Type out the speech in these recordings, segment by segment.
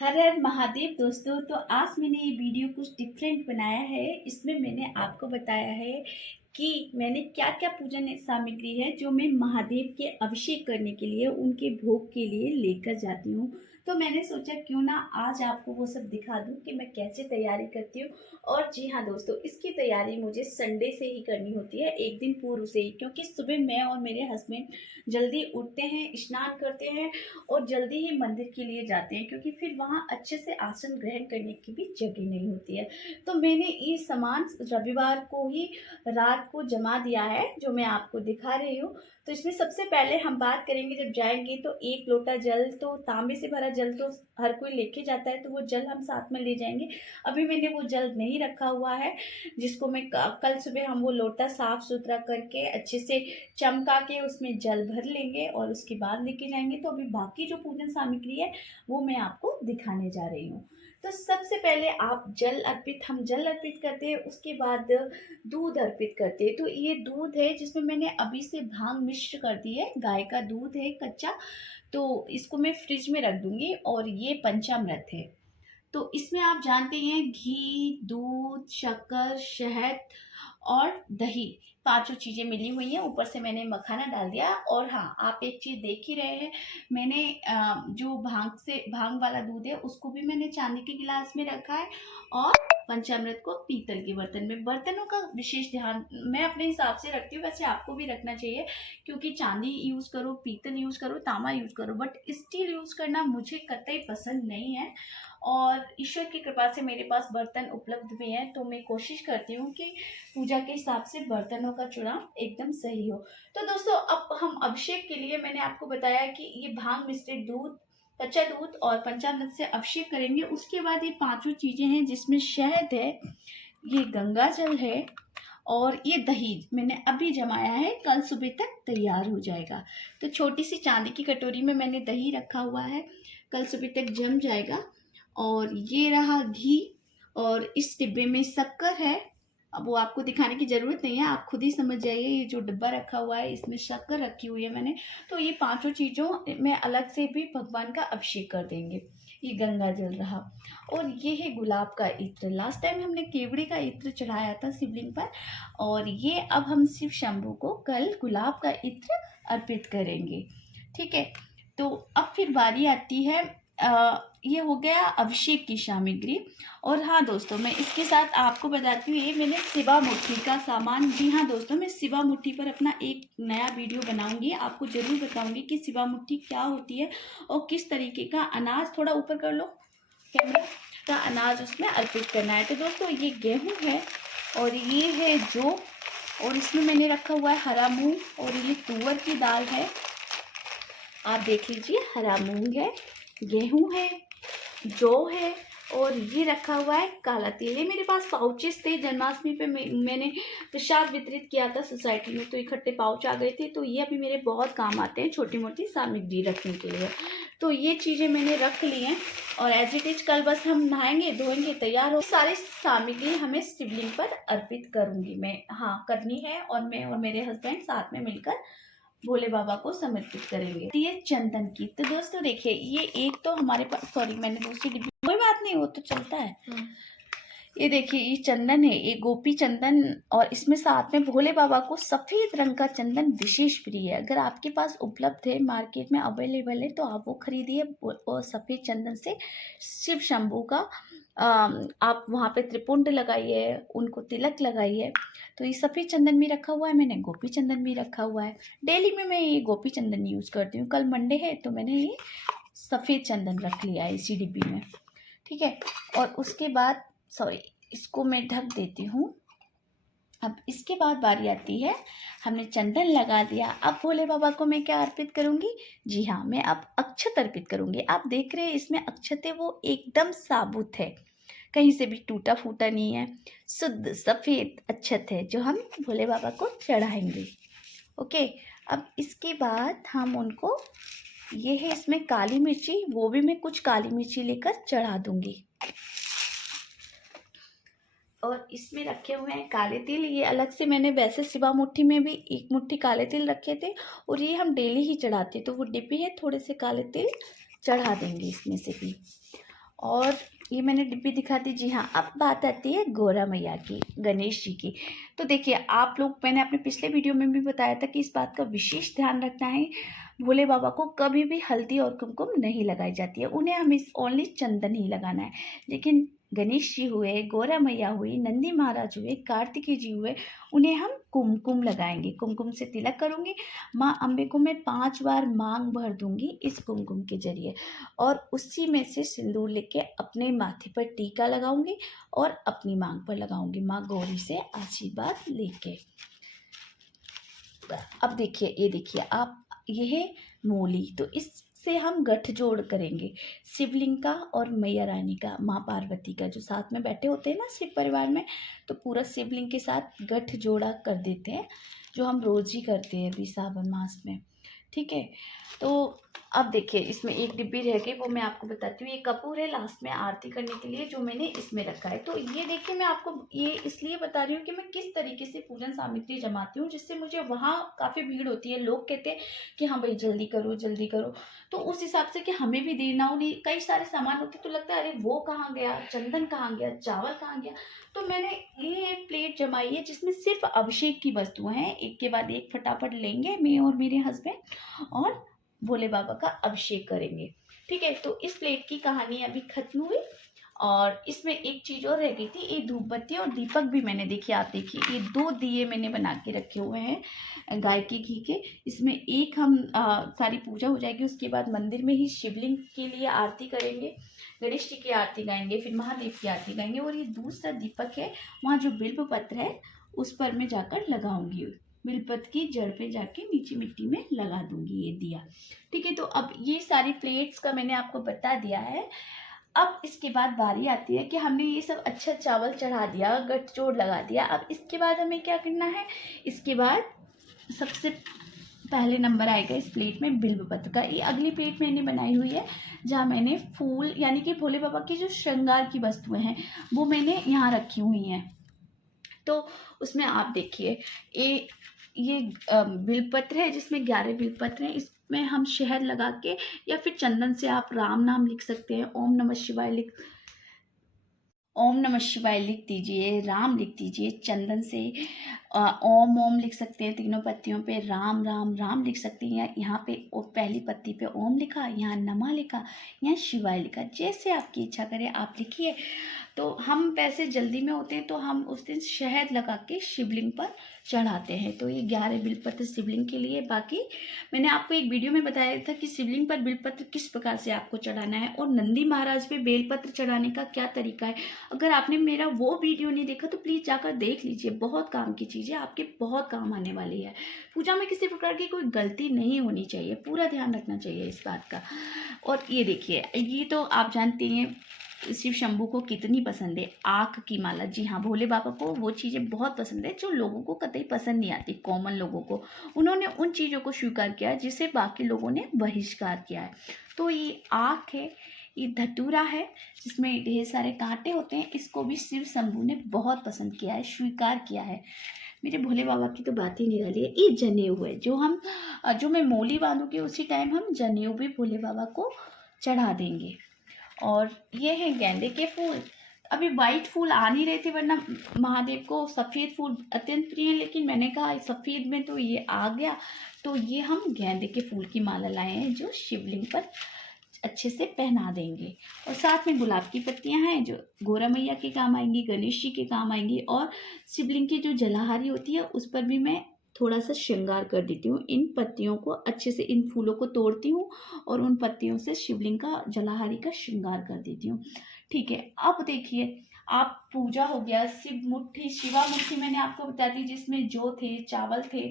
हर हर महादेव दोस्तों। तो आज मैंने ये वीडियो कुछ डिफरेंट बनाया है। इसमें मैंने आपको बताया है कि मैंने क्या क्या पूजन सामग्री है जो मैं महादेव के अभिषेक करने के लिए उनके भोग के लिए लेकर जाती हूँ। तो मैंने सोचा क्यों ना आज आपको वो सब दिखा दूँ कि मैं कैसे तैयारी करती हूँ। और जी हाँ दोस्तों, इसकी तैयारी मुझे संडे से ही करनी होती है, एक दिन पूर्व से ही, क्योंकि सुबह मैं और मेरे हस्बैंड जल्दी उठते हैं, स्नान करते हैं और जल्दी ही मंदिर के लिए जाते हैं, क्योंकि फिर वहाँ अच्छे से आसन ग्रहण करने की भी जगह नहीं होती है। तो मैंने ये सामान रविवार को ही रात को जमा दिया है, जो मैं आपको दिखा रही हूँ। तो इसमें सबसे पहले हम बात करेंगे, जब जाएंगे तो एक लोटा जल, तो तांबे से भरा जल तो हर कोई लेके जाता है, तो वो जल हम साथ में ले जाएंगे। अभी मैंने वो जल नहीं रखा हुआ है, जिसको मैं कल सुबह हम वो लोटा साफ सुथरा करके अच्छे से चमका के उसमें जल भर लेंगे और उसके बाद लेके जाएंगे। तो अभी बाकी जो पूजन सामग्री है वो मैं आपको दिखाने जा रही हूँ। तो सबसे पहले हम जल अर्पित करते हैं, उसके बाद दूध अर्पित करते हैं। तो ये दूध है जिसमें मैंने अभी से भांग मिश्र कर दी है, गाय का दूध है कच्चा। तो इसको मैं फ्रिज में रख दूंगी। और ये पंचामृत है। तो इसमें आप जानते हैं घी, दूध, शक्कर, शहद और दही, पांचों चीजें मिली हुई हैं। ऊपर से मैंने मखाना डाल दिया। और हाँ, आप एक चीज देख ही रहे हैं, मैंने जो भांग वाला दूध है उसको भी मैंने चांदी के गिलास में रखा है, और पंचामृत को पीतल के बर्तन में। बर्तनों का विशेष ध्यान मैं अपने हिसाब से रखती हूँ, वैसे आपको भी रखना चाहिए, क्योंकि चांदी यूज करो, पीतल यूज करो, तांबा यूज करो, बट स्टील यूज करना मुझे कतई पसंद नहीं है। और ईश्वर की कृपा से मेरे पास बर्तन उपलब्ध भी हैं, तो मैं कोशिश करती हूँ कि पूजा के हिसाब से बर्तनों का चुनाव एकदम सही हो। तो दोस्तों, अब हम अभिषेक के लिए, मैंने आपको बताया कि ये भांग मिश्रित दूध, कच्चा दूध और पंचामृत से अभिषेक करेंगे। उसके बाद ये पांचों चीजें हैं, जिसमें शहद है, ये गंगा जल है, और ये दही मैंने अभी जमाया है, कल सुबह तक तैयार हो जाएगा। तो छोटी सी चांदी की कटोरी में मैंने दही रखा हुआ है, कल सुबह तक जम जाएगा। और ये रहा घी, और इस डिब्बे में शक्कर है। अब वो आपको दिखाने की जरूरत नहीं है, आप खुद ही समझ जाइए। ये जो डिब्बा रखा हुआ है इसमें शक्कर रखी हुई है मैंने। तो ये पांचों चीजों में अलग से भी भगवान का अभिषेक कर देंगे। ये गंगा जल रहा, और ये है गुलाब का इत्र। लास्ट टाइम हमने केवड़े का इत्र चढ़ाया था शिवलिंग पर, और ये अब हम शिव शंभू को कल गुलाब का इत्र अर्पित करेंगे। ठीक है। तो अब फिर बारी आती है, ये हो गया अभिषेक की सामग्री। और हाँ दोस्तों, मैं इसके साथ आपको बताती हूँ, ये मैंने शिवा मुट्ठी का सामान। जी हाँ दोस्तों, मैं शिवा मुट्ठी पर अपना एक नया वीडियो बनाऊंगी, आपको जरूर बताऊंगी कि शिवा मुट्ठी क्या होती है और किस तरीके का अनाज, थोड़ा ऊपर कर लो कैमरा, का अनाज उसमें अर्पित करना है। तो दोस्तों, ये गेहूं है, और ये है जौ, और इसमें मैंने रखा हुआ है हरा मूंग, और ये तुअर की दाल है, आप देख लीजिए। हरा मूंग है, गेहूं है, जौ है, और ये रखा हुआ है काला तिल। ये मेरे पास पाउचेस थे, जन्माष्टमी पे मैंने प्रसाद वितरित किया था सोसाइटी में, तो इकट्ठे पाउच आ गए थे। तो ये अभी मेरे बहुत काम आते हैं, छोटी मोटी सामग्री रखने के लिए। तो ये चीज़ें मैंने रख ली हैं, और एज इट इज कल बस हम नहाएंगे धोएंगे, तैयार हो। सारी सामग्री हमें शिवलिंग पर अर्पित करूंगी मैं, हाँ करनी है, और मैं और मेरे हस्बैंड साथ में मिलकर भोले बाबा को समर्पित करेंगे। ये चंदन की, तो दोस्तों देखिए, ये एक तो हमारे पास, सॉरी मैंने दूसरी डिब्बी, कोई बात नहीं, वो तो चलता है। ये देखिए, ये चंदन है, ये गोपी चंदन, और इसमें साथ में भोले बाबा को सफेद रंग का चंदन विशेष प्रिय है। अगर आपके पास उपलब्ध है, मार्केट में अवेलेबल है, तो आप वो खरीदिए। और सफेद चंदन से शिव शंभू का आप वहाँ पे त्रिपुंड लगाइए, उनको तिलक लगाइए। तो ये सफ़ेद चंदन भी रखा हुआ है मैंने, गोपी चंदन भी रखा हुआ है। डेली में मैं ये गोपी चंदन यूज़ करती हूँ। कल मंडे है तो मैंने ये सफ़ेद चंदन रख लिया है इसी डिब्बी में। ठीक है। और उसके बाद, सॉरी, इसको मैं ढक देती हूँ। अब इसके बाद बारी आती है, हमने चंदन लगा दिया, अब भोले बाबा को मैं क्या अर्पित करूँगी? जी हाँ, मैं अब अक्षत अर्पित करूँगी। आप देख रहे हैं इसमें अक्षत है, वो एकदम साबुत है, कहीं से भी टूटा फूटा नहीं है, शुद्ध सफ़ेद अक्षत है, जो हम भोले बाबा को चढ़ाएंगे। ओके। अब इसके बाद हम उनको, ये है इसमें काली मिर्ची, वो भी मैं कुछ काली मिर्ची लेकर चढ़ा दूंगी। और इसमें रखे हुए हैं काले तिल, ये अलग से मैंने, वैसे शिवा मुट्ठी में भी एक मुट्ठी काले तिल रखे थे, और ये हम डेली ही चढ़ाते, तो वो डिब्बी है, थोड़े से काले तिल चढ़ा देंगे इसमें से भी। और ये मैंने डिब्बी दिखा दी। जी हाँ, अब बात आती है गौरा मैया की, गणेश जी की। तो देखिए आप लोग, मैंने अपने पिछले वीडियो में भी बताया था कि इस बात का विशेष ध्यान रखना है, भोले बाबा को कभी भी हल्दी और कुमकुम नहीं लगाई जाती है, उन्हें हमें ओनली चंदन ही लगाना है। लेकिन गणेश जी हुए, गौरा मैया हुई, नंदी महाराज हुए, कार्तिकेय जी हुए, उन्हें हम कुमकुम लगाएंगे। कुमकुम से तिलक करूँगी, माँ अम्बे को मैं 5 बार मांग भर दूंगी इस कुमकुम के जरिए, और उसी में से सिंदूर लेके अपने माथे पर टीका लगाऊंगी और अपनी मांग पर लगाऊंगी, माँ गौरी से आशीर्वाद लेके। अब देखिए, ये देखिए आप, ये है मूली। तो इससे हम गठजोड़ करेंगे शिवलिंग का और मैया रानी का, माँ पार्वती का, जो साथ में बैठे होते हैं ना शिव परिवार में, तो पूरा शिवलिंग के साथ गठजोड़ा कर देते हैं, जो हम रोज ही करते हैं अभी सावन मास में। ठीक है, तो अब देखिए इसमें एक डिब्बी रह गई, वो मैं आपको बताती हूँ। ये कपूर है लास्ट में आरती करने के लिए, जो मैंने इसमें रखा है। तो ये देखिए, मैं आपको ये इसलिए बता रही हूँ कि मैं किस तरीके से पूजन सामग्री जमाती हूँ, जिससे मुझे वहाँ काफ़ी भीड़ होती है, लोग कहते हैं कि हाँ भाई जल्दी करो जल्दी करो, तो उस हिसाब से कि हमें भी देना हो, नहीं कई सारे सामान होते तो लगता है अरे वो कहाँ गया, चंदन कहाँ गया, चावल कहाँ गया। तो मैंने ये एक प्लेट जमाई है जिसमें सिर्फ अभिषेक की वस्तुएं हैं, एक के बाद एक फटाफट लेंगे मैं और मेरे हस्बैंड, और भोले बाबा का अभिषेक करेंगे। ठीक है, तो इस प्लेट की कहानी अभी खत्म हुई। और इसमें एक चीज़ और रह गई थी, ये धूप बत्ती और दीपक भी मैंने देखिए, आप देखिए ये 2 दिए मैंने बना के रखे हुए हैं गाय के घी के। इसमें एक हम सारी पूजा हो जाएगी, उसके बाद मंदिर में ही शिवलिंग के लिए आरती करेंगे, गणेश जी की आरती गाएंगे, फिर महादेव की आरती गाएंगे, और ये दूसरा दीपक है वहाँ जो बिल्व पत्र है उस पर मैं जाकर लगाऊंगी, बिलपत्र की जड़ पे जाके नीचे मिट्टी में लगा दूंगी ये दिया। ठीक है, तो अब ये सारी प्लेट्स का मैंने आपको बता दिया है। अब इसके बाद बारी आती है कि हमने ये सब अच्छा चावल चढ़ा दिया, गठजोड़ लगा दिया, अब इसके बाद हमें क्या करना है। इसके बाद सबसे पहले नंबर आएगा इस प्लेट में बिल्व पत्र का। ये अगली प्लेट मैंने बनाई हुई है जहाँ मैंने फूल यानी कि भोले बाबा की जो श्रृंगार की वस्तुएं हैं वो मैंने यहाँ रखी हुई हैं। तो उसमें आप देखिए ये बिलपत्र है जिसमें 11 बिलपत्र हैं, इसमें हम शहद लगा के या फिर चंदन से आप राम नाम लिख सकते हैं, ओम नमः शिवाय लिख दीजिए, राम लिख दीजिए, चंदन से ओम ओम लिख सकते हैं, तीनों पत्तियों पे राम राम राम लिख सकते हैं। यहाँ पे पहली पत्ती पे ओम लिखा, यहाँ नमः लिखा, यहाँ शिवाय लिखा, जैसे आपकी इच्छा करे आप लिखिए। तो हम वैसे जल्दी में होते हैं तो हम उस दिन शहद लगा के शिवलिंग पर चढ़ाते हैं। तो ये 11 बिलपत्र शिवलिंग के लिए। बाकी मैंने आपको एक वीडियो में बताया था कि शिवलिंग पर बिलपत्र किस प्रकार से आपको चढ़ाना है और नंदी महाराज पे बेलपत्र चढ़ाने का क्या तरीका है। अगर आपने मेरा वो वीडियो नहीं देखा तो प्लीज़ जाकर देख लीजिए, बहुत काम की चीज़ है, आपके बहुत काम आने वाली है। पूजा में किसी प्रकार की कोई गलती नहीं होनी चाहिए, पूरा ध्यान रखना चाहिए इस बात का। और ये देखिए, ये तो आप जानते हैं शिव शंभू को कितनी पसंद है आँख की माला। जी हाँ, भोले बाबा को वो चीज़ें बहुत पसंद है जो लोगों को कतई पसंद नहीं आती, कॉमन लोगों को। उन्होंने उन चीज़ों को स्वीकार किया जिसे बाकी लोगों ने बहिष्कार किया है। तो ये आँख है, ये धतूरा है जिसमें ढेर सारे कांटे होते हैं, इसको भी शिव शंभू ने बहुत पसंद किया है, स्वीकार किया है। मेरे भोले बाबा की तो बात ही निराली है। ये जनेऊ है जो मैं मोली बांधूंगी उसी टाइम हम जनेऊ भी भोले बाबा को चढ़ा देंगे। और ये है गेंदे के फूल। अभी वाइट फूल आ नहीं रहे थे, वरना महादेव को सफ़ेद फूल अत्यंत प्रिय है, लेकिन मैंने कहा सफ़ेद में तो ये आ गया, तो ये हम गेंदे के फूल की माला लाए हैं जो शिवलिंग पर अच्छे से पहना देंगे। और साथ में गुलाब की पत्तियां हैं जो गौरा मैया के काम आएंगी, गणेश जी के काम आएंगी, और शिवलिंग की जो जलाहारी होती है उस पर भी मैं थोड़ा सा श्रृंगार कर देती हूँ। इन पत्तियों को अच्छे से, इन फूलों को तोड़ती हूँ और उन पत्तियों से शिवलिंग का जलाहारी का श्रृंगार कर देती हूँ। ठीक है, अब देखिए आप, पूजा हो गया। शिवा मुट्ठी मैंने आपको बता दी, जिसमें जौ थे, चावल थे,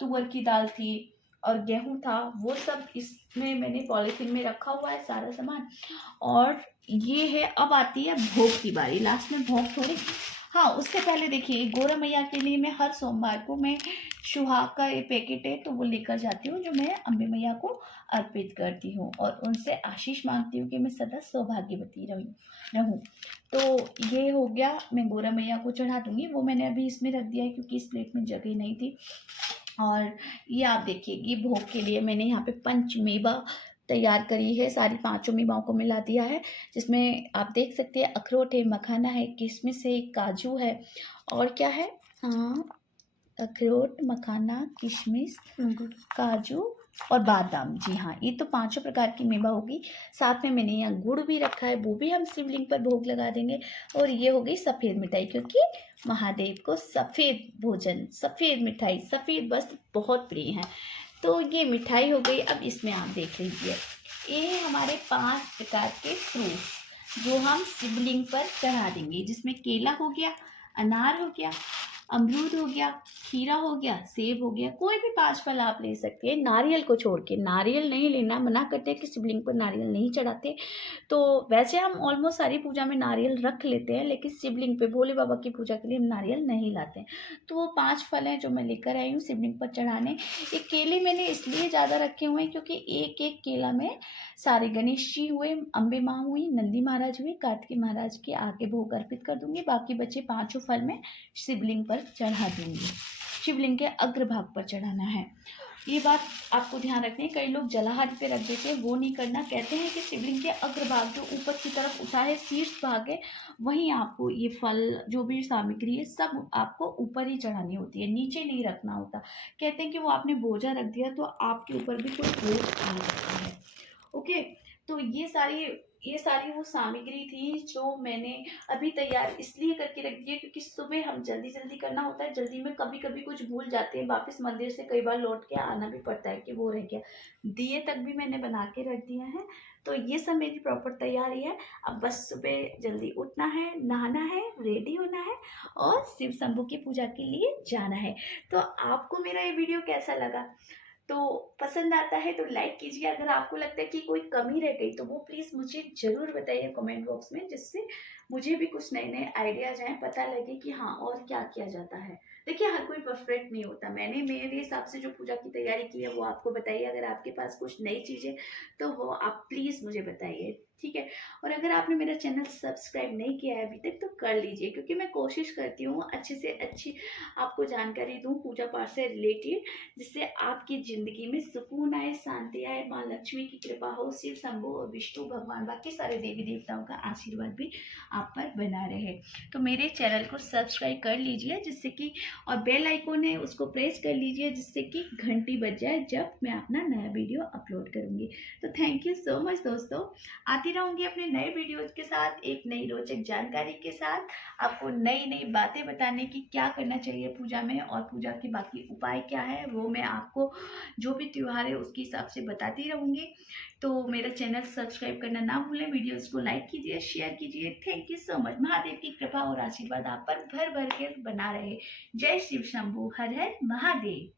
तुअर की दाल थी और गेहूं था, वो सब इसमें मैंने पॉलीथीन में रखा हुआ है सारा सामान। और ये है, अब आती है भोग की बारी, लास्ट में भोग थोड़ी। हाँ, उससे पहले देखिए, गौरा मैया के लिए मैं हर सोमवार को मैं सुहाग का ये पैकेट है तो वो लेकर जाती हूँ, जो मैं अम्बे मैया को अर्पित करती हूँ और उनसे आशीष मांगती हूँ कि मैं सदा सौभाग्यवती रहूँ। तो ये हो गया, मैं गौरा मैया को चढ़ा दूँगी। वो मैंने अभी इसमें रख दिया है क्योंकि इस प्लेट में जगह नहीं थी। और ये आप देखिए, ये भोग के लिए मैंने यहाँ पे पंचमेवा तैयार करी है, सारी पाँचों मेवाओं को मिला दिया है, जिसमें आप देख सकते हैं अखरोट है, मखाना है, किशमिश है, काजू है और क्या है, अखरोट, मखाना, किशमिश, काजू और बादाम। जी हाँ, ये तो पांचों प्रकार की मेवा होगी। साथ में मैंने यहाँ गुड़ भी रखा है, वो भी हम शिवलिंग पर भोग लगा देंगे। और ये हो गई सफ़ेद मिठाई, क्योंकि महादेव को सफ़ेद भोजन, सफ़ेद मिठाई, सफ़ेद वस्त्र बहुत प्रिय हैं। तो ये मिठाई हो गई। अब इसमें आप देख लीजिए, ये है हमारे 5 प्रकार के फ्रूट्स जो हम शिवलिंग पर चढ़ा देंगे, जिसमें केला हो गया, अनार हो गया, अमरूद हो गया, खीरा हो गया, सेब हो गया, कोई भी 5 फल आप ले सकते हैं, नारियल को छोड़ के। नारियल नहीं लेना, मना करते हैं कि शिवलिंग पर नारियल नहीं चढ़ाते। तो वैसे हम ऑलमोस्ट सारी पूजा में नारियल रख लेते हैं, लेकिन शिवलिंग पे भोले बाबा की पूजा के लिए हम नारियल नहीं लाते हैं। तो वो 5 फल हैं जो मैं लेकर आई हूँ शिवलिंग पर चढ़ाने। ये केले मैंने इसलिए ज़्यादा रखे हुए हैं क्योंकि एक एक केला में सारे गणेश जी हुए, अम्बे माँ हुई, नंदी महाराज हुए, कार्तिकेय महाराज के आगे भोग अर्पित कर दूंगी। बाकी बचे 5 फल में शिवलिंग पर चढ़ा दूंगी। शिवलिंग के अग्रभाग पर चढ़ाना है, ये बात आपको ध्यान रखनी है। कई लोग जलाहारी पे रख देते हैं, वो नहीं करना। कहते हैं कि शिवलिंग के अग्रभाग जो ऊपर की तरफ उठा है, शीर्ष भाग है, वहीं आपको ये फल, जो भी सामग्री है, सब आपको ऊपर ही चढ़ानी होती है, नीचे नहीं रखना होता। कहते हैं कि वो आपने बोझा रख दिया तो आपके ऊपर भी कोई बोझ आ सकता है। ओके, तो ये सारी वो सामग्री थी जो मैंने अभी तैयार इसलिए करके रख दी है क्योंकि सुबह हम जल्दी जल्दी करना होता है, जल्दी में कभी कभी कुछ भूल जाते हैं, वापस मंदिर से कई बार लौट के आना भी पड़ता है कि वो रह गया। दिए तक भी मैंने बना के रख दिया है। तो ये सब मेरी प्रॉपर तैयारी है। अब बस सुबह जल्दी उठना है, नहाना है, रेडी होना है और शिव शंभू की पूजा के लिए जाना है। तो आपको मेरा ये वीडियो कैसा लगा? तो पसंद आता है तो लाइक कीजिए। अगर आपको लगता है कि कोई कमी रह गई तो वो प्लीज़ मुझे ज़रूर बताइए कमेंट बॉक्स में, जिससे मुझे भी कुछ नए नए आइडियाज आएँ, पता लगे कि हाँ और क्या किया जाता है। देखिए, हर कोई परफेक्ट नहीं होता। मैंने मेरे हिसाब से जो पूजा की तैयारी की है वो आपको बताइए। अगर आपके पास कुछ नई चीज़ें तो वो आप प्लीज़ मुझे बताइए, ठीक है। और अगर आपने मेरा चैनल सब्सक्राइब नहीं किया है अभी तक तो कर लीजिए, क्योंकि मैं कोशिश करती हूँ अच्छे से अच्छी आपको जानकारी दूँ पूजा पाठ से रिलेटेड, जिससे आपकी ज़िंदगी में सुकून आए, शांति आए, माँ लक्ष्मी की कृपा हो, शिव शंभू और विष्णु भगवान, बाकी सारे देवी देवताओं का आशीर्वाद भी आप पर बना रहे। तो मेरे चैनल को सब्सक्राइब कर लीजिए, जिससे कि, और बेल आइकॉन है उसको प्रेस कर लीजिए, जिससे कि घंटी बज जाए जब मैं अपना नया वीडियो अपलोड करूँगी। तो थैंक यू सो मच दोस्तों। आती रहूँगी अपने नए वीडियोज़ के साथ, एक नई रोचक जानकारी के साथ, आपको नई नई बातें बताने की, क्या करना चाहिए पूजा में और पूजा के बाकी उपाय क्या है वो मैं आपको जो भी त्यौहार है उसके हिसाब से बताती रहूँगी। तो मेरा चैनल सब्सक्राइब करना ना भूलें, वीडियोज़ को लाइक कीजिए, शेयर कीजिए। Thank you so much. Mahadev की कृपा और आशीर्वाद आप पर भर भर के बना रहे। जय शिव शंभू, हर हर महादेव।